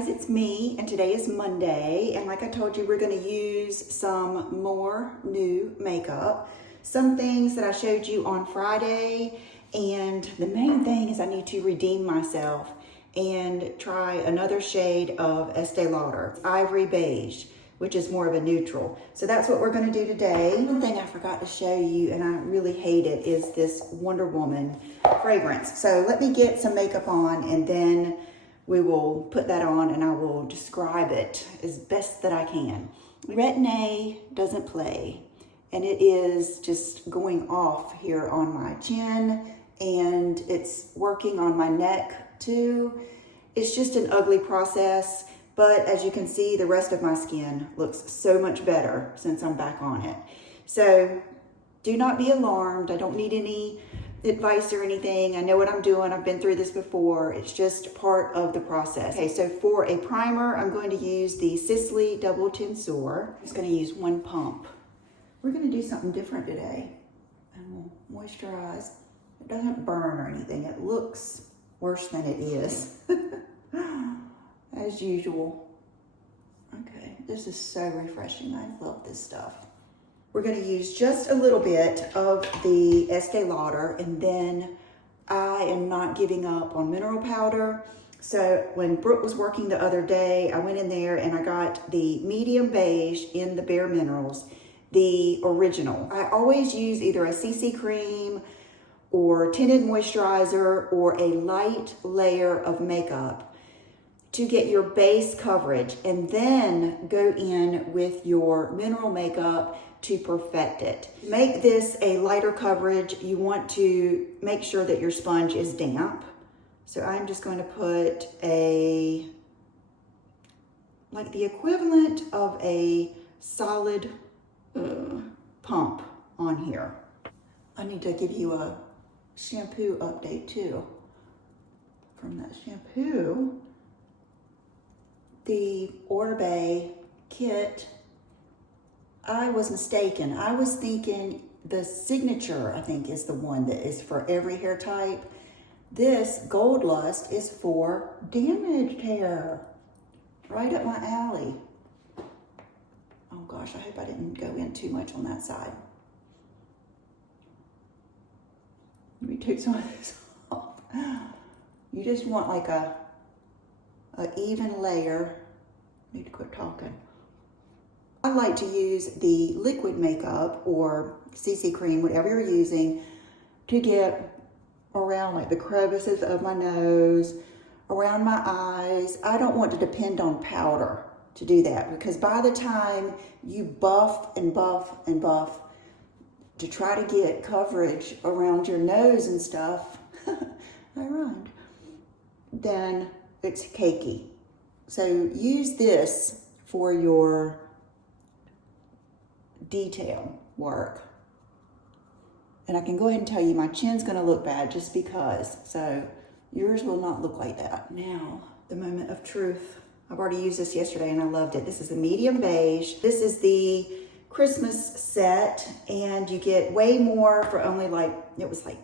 guys, it's me, and today is Monday, and like I told you, we're going to use some more new makeup. Some things that I showed you on Friday, and the main thing is I need to redeem myself and try another shade of Estee Lauder, Ivory Beige, which is more of a neutral. So that's what we're going to do today. One thing I forgot to show you, and I really hate it, is this Wonder Woman fragrance. So let me get some makeup on, and then we will put that on and I will describe it as best that I can. Retin-A doesn't play, and it is just going off here on my chin, and it's working on my neck too. It's just an ugly process, but as you can see, the rest of my skin looks so much better since I'm back on it. So do not be alarmed. I don't need any advice or anything. I know what I'm doing. I've been through this before. It's just part of the process. Okay, so for a primer, I'm going to use the Sisley Double Tensor. I'm just going to use one pump. We're going to do something different today, and we'll moisturize. It doesn't burn or anything. It looks worse than it is, as usual. Okay, this is so refreshing. I love this stuff. We're going to use just a little bit of the Estee Lauder, and then I am not giving up on mineral powder. So when Brooke was working the other day, I went in there and I got the medium beige in the Bare Minerals, the original. I always use either a CC cream or tinted moisturizer or a light layer of makeup to get your base coverage, and then go in with your mineral makeup to perfect it. Make this a lighter coverage. You want to make sure that your sponge is damp. So I'm just going to put like the equivalent of a solid pump on here. I need to give you a shampoo update too. From that shampoo, the Oribe kit, I was mistaken. I was thinking the Signature, I think, is the one that is for every hair type. This Gold Lust is for damaged hair. Right up my alley. Oh gosh, I hope I didn't go in too much on that side. Let me take some of this off. You just want like a even layer. Need to quit talking. I like to use the liquid makeup or CC cream, whatever you're using, to get around like the crevices of my nose, around my eyes. I don't want to depend on powder to do that, because by the time you buff and buff and buff to try to get coverage around your nose and stuff, I rhymed, then it's cakey. So use this for your detail work. And I can go ahead and tell you my chin's gonna look bad just because. So yours will not look like that. Now, the moment of truth. I've already used this yesterday and I loved it. This is the medium beige. This is the Christmas set, and you get way more for only like, it was like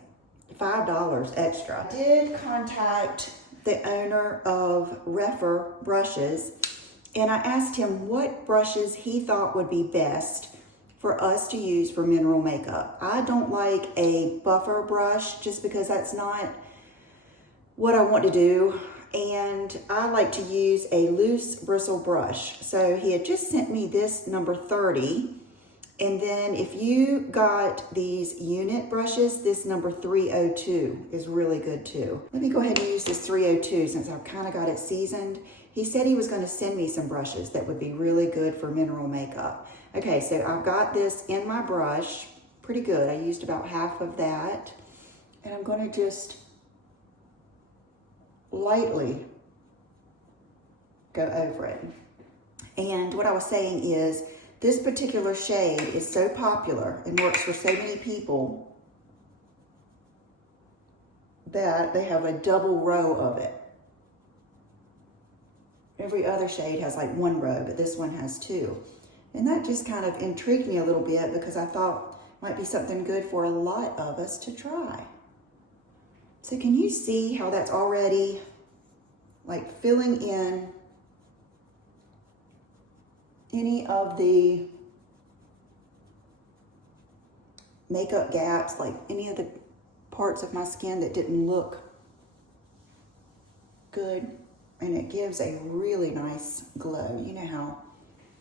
$5 extra. I did contact the owner of Refer Brushes, and I asked him what brushes he thought would be best for us to use for mineral makeup. I don't like a buffer brush just because that's not what I want to do. And I like to use a loose bristle brush. So he had just sent me this number 30. And then if you got these unit brushes, this number 302 is really good too. Let me go ahead and use this 302 since I've kind of got it seasoned. He said he was going to send me some brushes that would be really good for mineral makeup. Okay, so I've got this in my brush, pretty good. I used about half of that. And I'm going to just lightly go over it. And what I was saying is, this particular shade is so popular and works for so many people that they have a double row of it. Every other shade has like one row, but this one has two. And that just kind of intrigued me a little bit because I thought it might be something good for a lot of us to try. So can you see how that's already like filling in any of the makeup gaps, like any of the parts of my skin that didn't look good, and it gives a really nice glow. You know how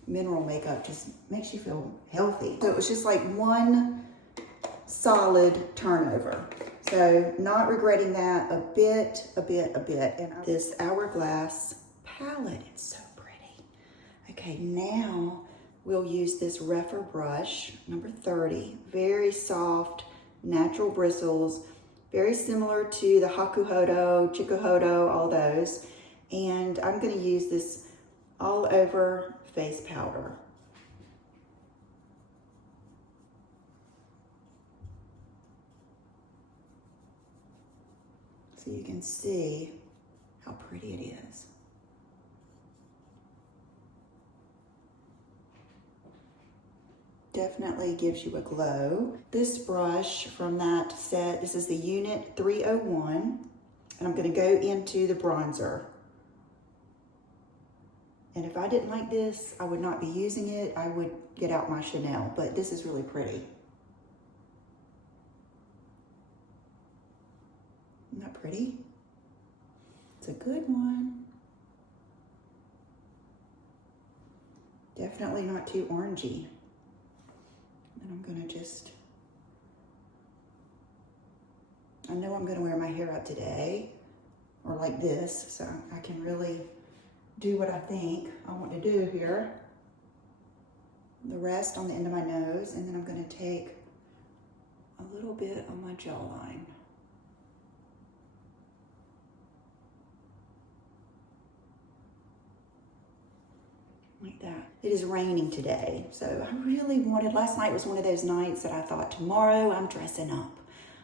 mineral makeup just makes you feel healthy. So it was just like one solid turnover. So not regretting that a bit. And this Hourglass palette, it's so pretty. Okay, now we'll use this Rephr brush, number 30, very soft, natural bristles, very similar to the Hakuhodo, Chikuhodo, all those. And I'm gonna use this all over face powder. So you can see how pretty it is. Definitely gives you a glow. This brush from that set, this is the Unit 301, and I'm gonna go into the bronzer. And if I didn't like this, I would not be using it. I would get out my Chanel, but this is really pretty. Isn't that pretty? It's a good one. Definitely not too orangey. And I'm gonna just, I know I'm gonna wear my hair up today, or like this, so I can really do what I think I want to do here. The rest on the end of my nose, and then I'm gonna take a little bit on my jawline. Like that. It is raining today, so I really wanted, last night was one of those nights that I thought, tomorrow I'm dressing up.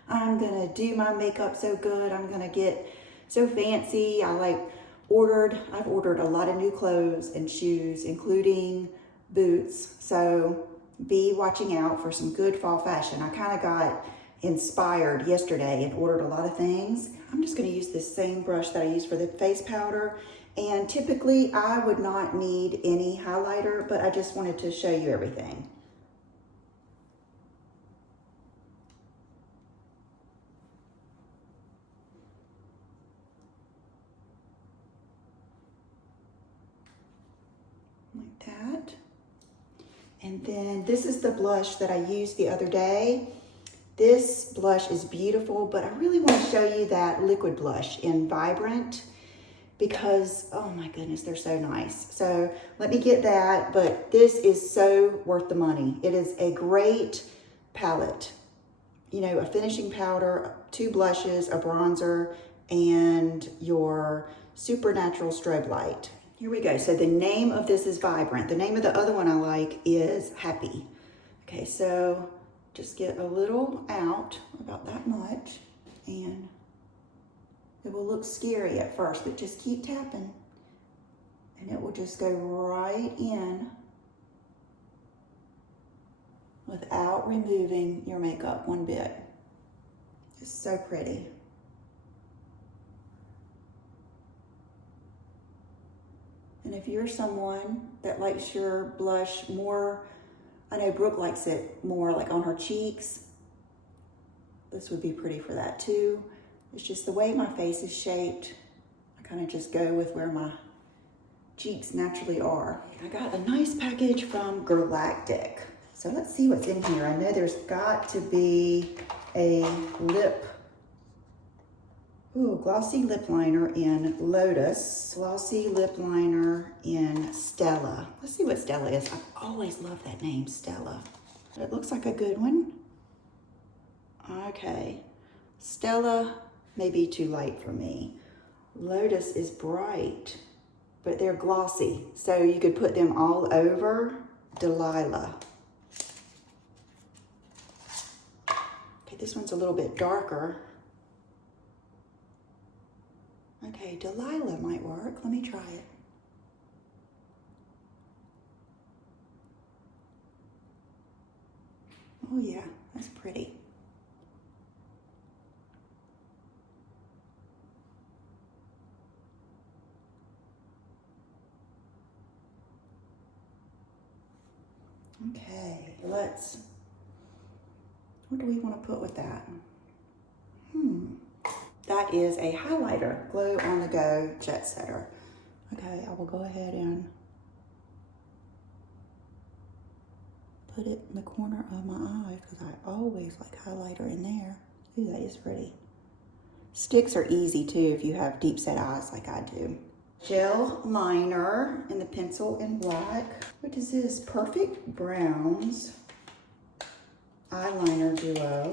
I'm gonna do my makeup so good, I'm gonna get so fancy. I've ordered a lot of new clothes and shoes, including boots, so be watching out for some good fall fashion. I kind of got inspired yesterday and ordered a lot of things. I'm just gonna use this same brush that I used for the face powder. And typically I would not need any highlighter, but I just wanted to show you everything. Like that. And then this is the blush that I used the other day. This blush is beautiful, but I really want to show you that liquid blush in Vibrant, because, oh my goodness, they're so nice. So let me get that, but this is so worth the money. It is a great palette. You know, a finishing powder, 2 blushes, a bronzer, and your Supernatural Strobe Light. Here we go. So the name of this is Vibrant. The name of the other one I like is Happy. Okay, so just get a little out, about that much, and it will look scary at first, but just keep tapping and it will just go right in without removing your makeup one bit. It's so pretty. And if you're someone that likes your blush more, I know Brooke likes it more like on her cheeks, this would be pretty for that too. It's just the way my face is shaped. I kind of just go with where my cheeks naturally are. I got a nice package from Galactic. So let's see what's in here. I know there's got to be a glossy lip liner in Lotus, glossy lip liner in Stella. Let's see what Stella is. I've always loved that name, Stella. It looks like a good one. Okay, Stella may be too light for me. Lotus is bright, but they're glossy, so you could put them all over. Delilah. Okay, this one's a little bit darker. Okay, Delilah might work. Let me try it. Oh yeah, that's pretty. Okay, what do we want to put with that? That is a highlighter, Glow on the Go Jet Setter. Okay, I will go ahead and put it in the corner of my eye because I always like highlighter in there. Ooh, that is pretty. Sticks are easy too if you have deep set eyes like I do. Gel liner in the pencil in black. What is this? Perfect Browns Eyeliner Duo.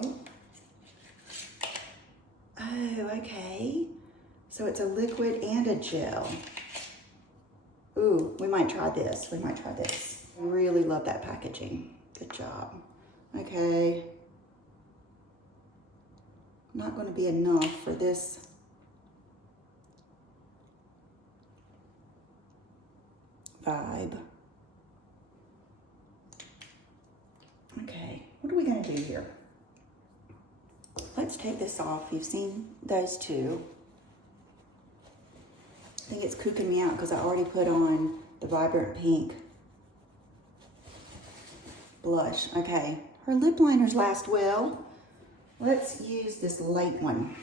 Oh, okay. So it's a liquid and a gel. Ooh, we might try this. We might try this. I really love that packaging. Good job. Okay. Not going to be enough for this. Vibe. Okay, what are we going to do here? Let's take this off. You've seen those two. I think it's kooking me out because I already put on the vibrant pink blush. Okay, her lip liners last well. Let's use this light one.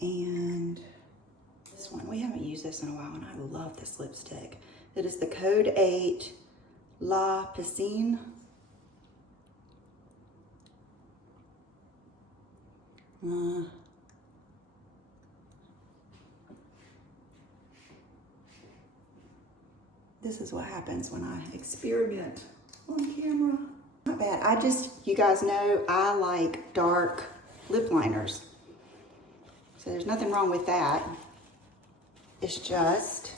And this one, we haven't used this in a while, and I love this lipstick. It is the Code 8 La Piscine. This is what happens when I experiment on camera. Not bad. You guys know I like dark lip liners. So there's nothing wrong with that. It's just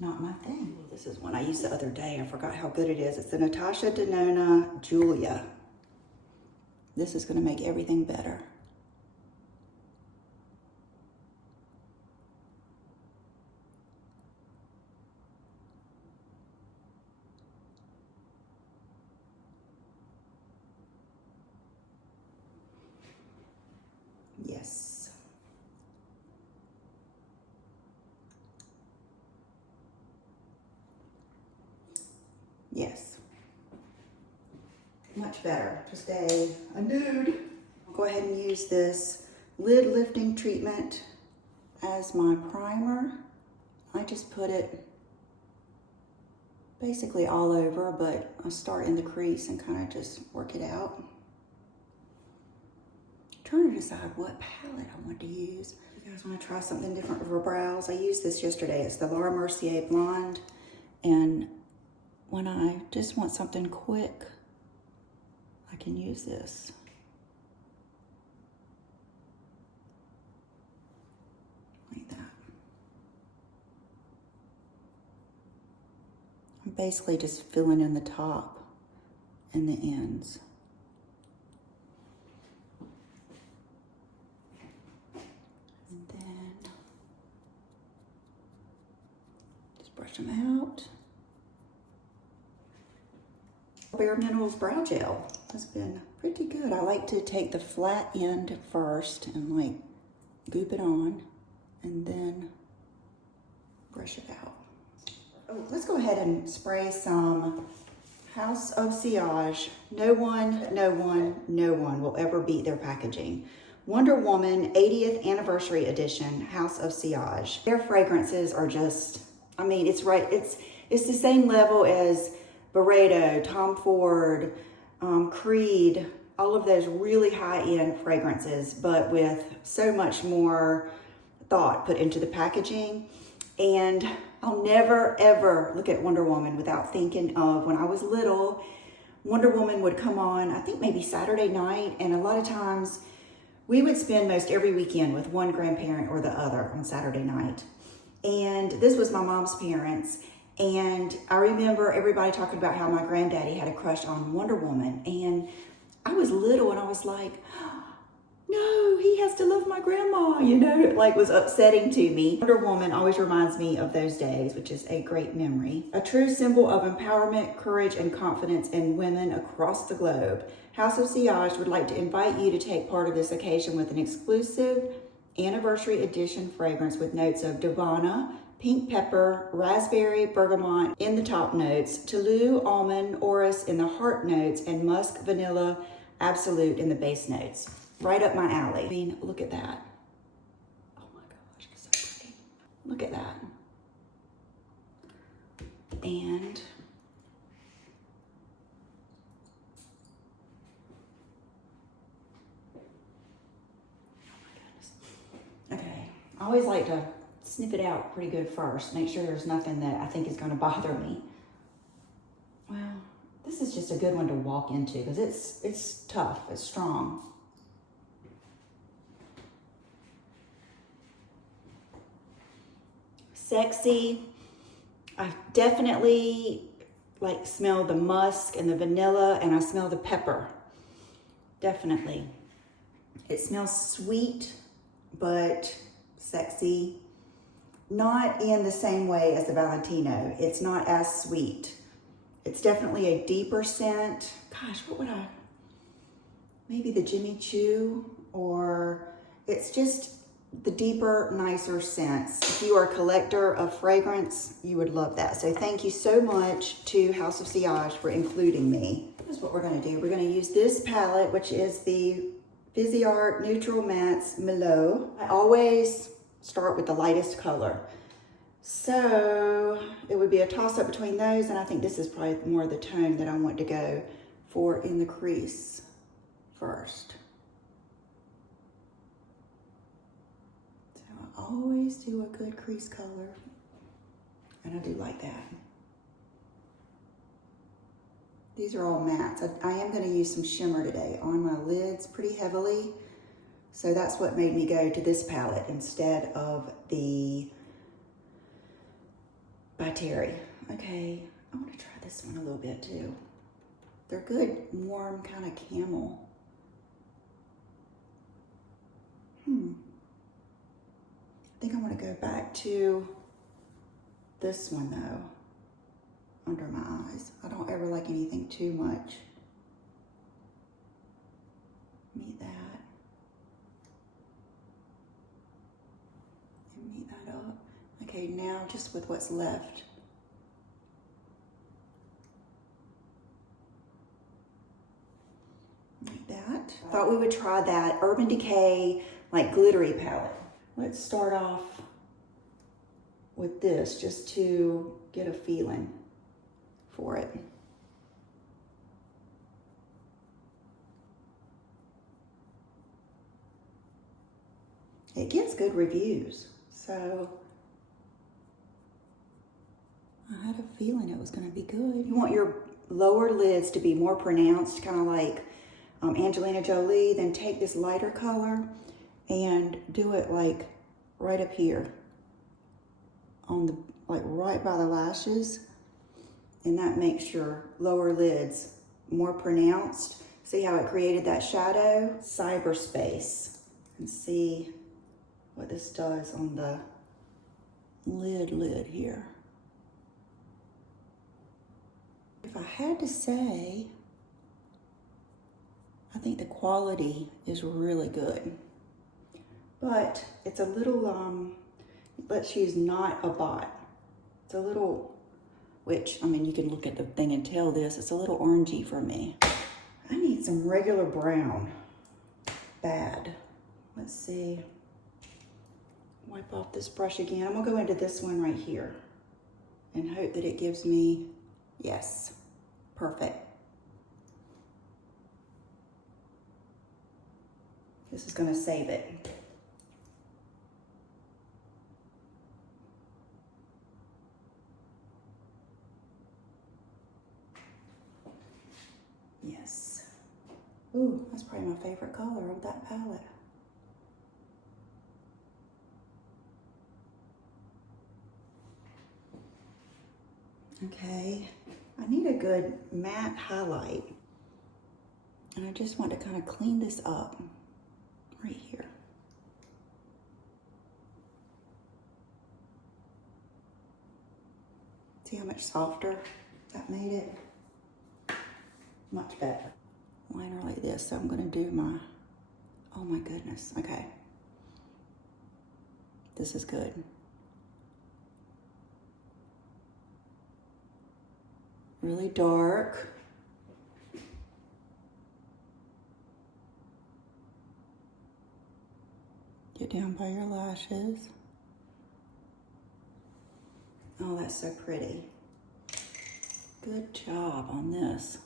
not my thing. This is one I used the other day. I forgot how good it is. It's the Natasha Denona Julia. This is going to make everything better. Yes. Yes. Much better. Just a nude. I'll go ahead and use this lid lifting treatment as my primer. I just put it basically all over, but I start in the crease and kind of just work it out. Trying to decide what palette I want to use. You guys want to try something different for brows? I used this yesterday. It's the Laura Mercier Blonde. And when I just want something quick, I can use this. Like that. I'm basically just filling in the top and the ends. Brush them out. Bare Minerals Brow Gel has been pretty good. I like to take the flat end first and like goop it on and then brush it out. Oh, let's go ahead and spray some House of Sillage. No one will ever beat their packaging. Wonder Woman 80th Anniversary Edition House of Sillage. Their fragrances are just, I mean, it's the same level as Byredo, Tom Ford, Creed, all of those really high-end fragrances, but with so much more thought put into the packaging. And I'll never, ever look at Wonder Woman without thinking of when I was little. Wonder Woman would come on, I think maybe Saturday night, and a lot of times we would spend most every weekend with one grandparent or the other on Saturday night. And this was my mom's parents. And I remember everybody talking about how my granddaddy had a crush on Wonder Woman. And I was little and I was like, no, he has to love my grandma, you know, it like was upsetting to me. Wonder Woman always reminds me of those days, which is a great memory. A true symbol of empowerment, courage, and confidence in women across the globe. House of Sillage would like to invite you to take part of this occasion with an exclusive anniversary edition fragrance with notes of Divana, pink pepper, raspberry, bergamot in the top notes, Toulouse almond, orris in the heart notes, and musk vanilla absolute in the base notes. Right up my alley. I mean, look at that. Oh my gosh, it's so pretty. Look at that. And okay, I always like to sniff it out pretty good first. Make sure there's nothing that I think is going to bother me. Well, this is just a good one to walk into because it's tough, it's strong. Sexy. I definitely like smell the musk and the vanilla, and I smell the pepper. Definitely. It smells sweet, but sexy. Not in the same way as the Valentino. It's not as sweet. It's definitely a deeper scent. Gosh, what would I, maybe the Jimmy Choo, or it's just the deeper, nicer scents. If you are a collector of fragrance, you would love that. So thank you so much to House of Sillage for including me. Here's what we're gonna do. We're gonna use this palette, which is the Viseart Neutral Mattes Milo. I always start with the lightest color. So it would be a toss up between those, and I think this is probably more the tone that I want to go for in the crease first. I always do a good crease color, and I do like that. These are all mattes. I am going to use some shimmer today on my lids pretty heavily, so that's what made me go to this palette instead of the by Terry. Okay, I want to try this one a little bit too. They're good, warm, kind of camel. I think I want to go back to this one though, under my eyes. I don't ever like anything too much. Meet that. And meet that up. Okay, now just with what's left. Like that. I thought we would try that Urban Decay like glittery palette. Let's start off with this just to get a feeling for it. It gets good reviews, so I had a feeling it was going to be good. You want your lower lids to be more pronounced, kind of like Angelina Jolie. Then take this lighter color and do it like right up here on the, like right by the lashes. And that makes your lower lids more pronounced. See how it created that shadow? Cyberspace. And see what this does on the lid here. If I had to say, I think the quality is really good. But it's a little, let's use not a bot. It's a little, which, I mean, you can look at the thing and tell this, it's a little orangey for me. I need some regular brown. Bad. Let's see. Wipe off this brush again. I'm gonna go into this one right here and hope that it gives me, yes, perfect. This is gonna save it. Yes. Ooh, that's probably my favorite color of that palette. Okay, I need a good matte highlight. And I just want to kind of clean this up right here. See how much softer that made it? Much better. Liner like this, so I'm gonna do my, oh my goodness, okay. This is good. Really dark. Get down by your lashes. Oh, that's so pretty. Good job on this.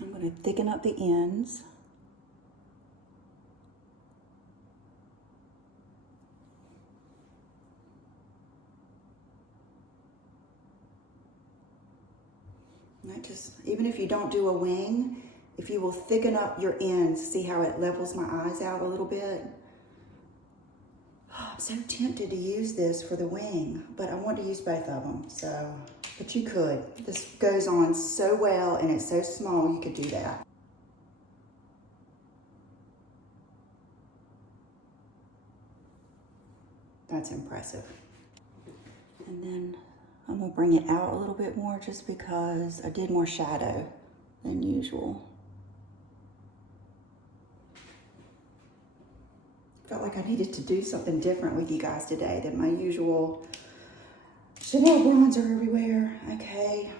I'm going to thicken up the ends. And even if you don't do a wing, if you will thicken up your ends, see how it levels my eyes out a little bit? Oh, I'm so tempted to use this for the wing, but I want to use both of them, so, but you could. This goes on so well and it's so small, you could do that. That's impressive. And then I'm gonna bring it out a little bit more just because I did more shadow than usual. Felt like I needed to do something different with you guys today than my usual Chanel bronzer everywhere. Okay,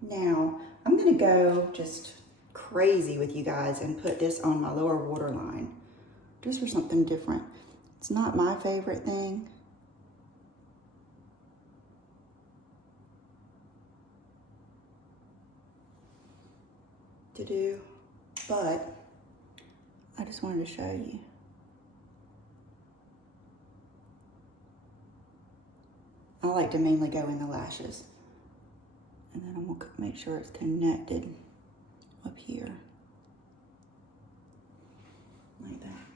now I'm gonna go just crazy with you guys and put this on my lower waterline, just for something different. It's not my favorite thing. To do, but I just wanted to show you. I like to mainly go in the lashes, and then I'm gonna make sure it's connected up here, like that.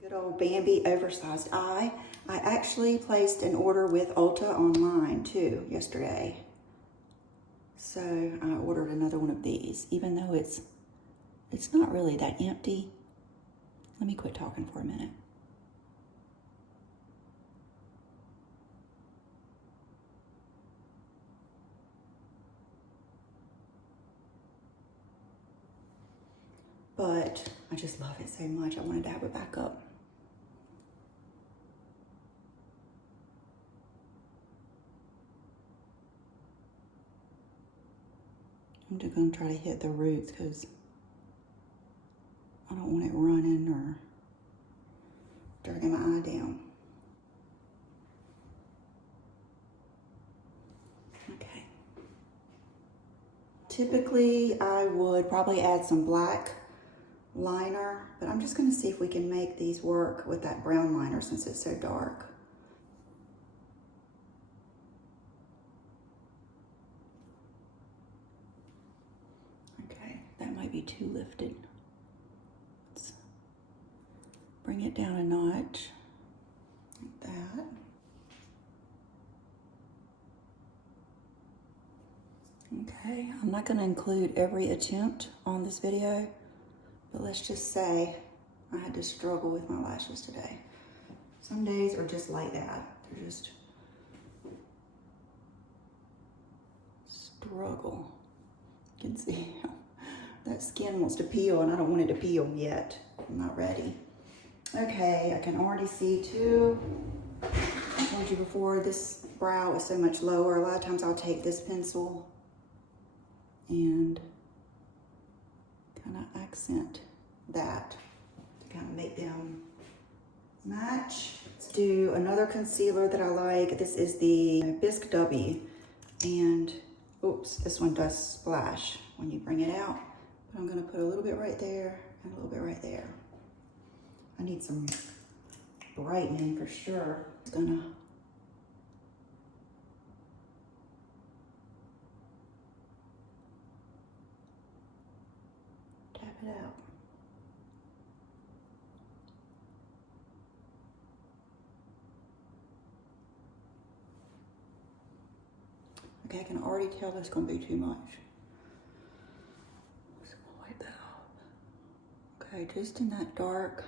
Good old Bambi oversized eye. I actually placed an order with Ulta online too yesterday. So I ordered another one of these, even though it's not really that empty. Let me quit talking for a minute. But I just love it so much. I wanted to have a backup. I'm just gonna try to hit the roots because I don't want it running or dragging my eye down. Okay. Typically, I would probably add some black liner, but I'm just gonna see if we can make these work with that brown liner since it's so dark. Okay, that might be too lifted. Let's bring it down a notch, like that. Okay, I'm not gonna include every attempt on this video, but let's just say I had to struggle with my lashes today. Some days are just like that. They're just struggle. You can see that skin wants to peel and I don't want it to peel yet. I'm not ready. Okay, I can already see too. I told you before, this brow is so much lower. A lot of times I'll take this pencil and kind of accent that to kind of make them match. Let's do another concealer that I like. This is the Bisque W, and oops, this one does splash when you bring it out, but I'm gonna put a little bit right there and a little bit right there. I need some brightening for sure. It's gonna tap it out. Okay, I can already tell that's gonna be too much. So we'll wipe that off. Okay, just in that dark.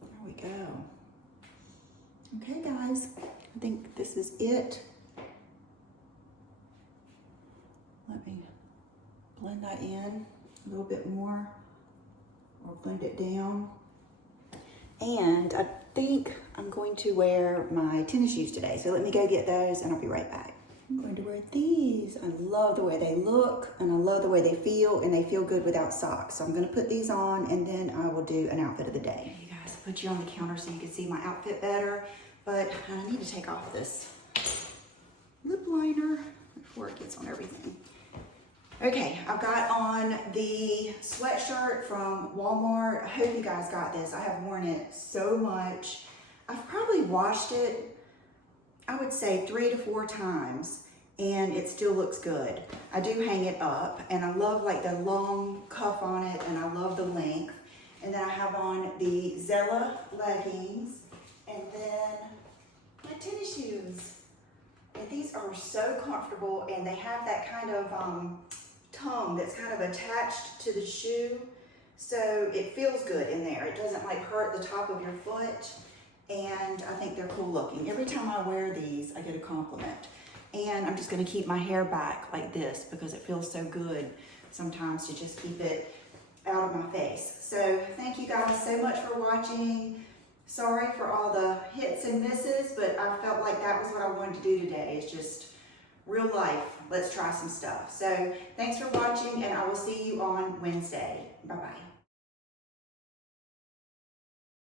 There we go. Okay guys, I think this is it. Let me blend that in a little bit more, or blend it down. And I think I'm going to wear my tennis shoes today. So let me go get those and I'll be right back. I'm going to wear these. I love the way they look and I love the way they feel, and they feel good without socks. So I'm gonna put these on and then I will do an outfit of the day. You guys, I'll put you on the counter so you can see my outfit better, but I need to take off this lip liner before it gets on everything. Okay, I've got on the sweatshirt from Walmart. I hope you guys got this. I have worn it so much. I've probably washed it, I would say 3 to 4 times, and it still looks good. I do hang it up, and I love like the long cuff on it, and I love the length. And then I have on the Zella leggings, and then my tennis shoes. And these are so comfortable, and they have that kind of tongue that's kind of attached to the shoe, so it feels good in there. It doesn't like hurt the top of your foot, and I think they're cool looking. Every time I wear these, I get a compliment. And I'm just gonna keep my hair back like this because it feels so good sometimes to just keep it out of my face. So thank you guys so much for watching. Sorry for all the hits and misses, but I felt like that was what I wanted to do today. It's just real life. Let's try some stuff. So thanks for watching, and I will see you on Wednesday. Bye-bye.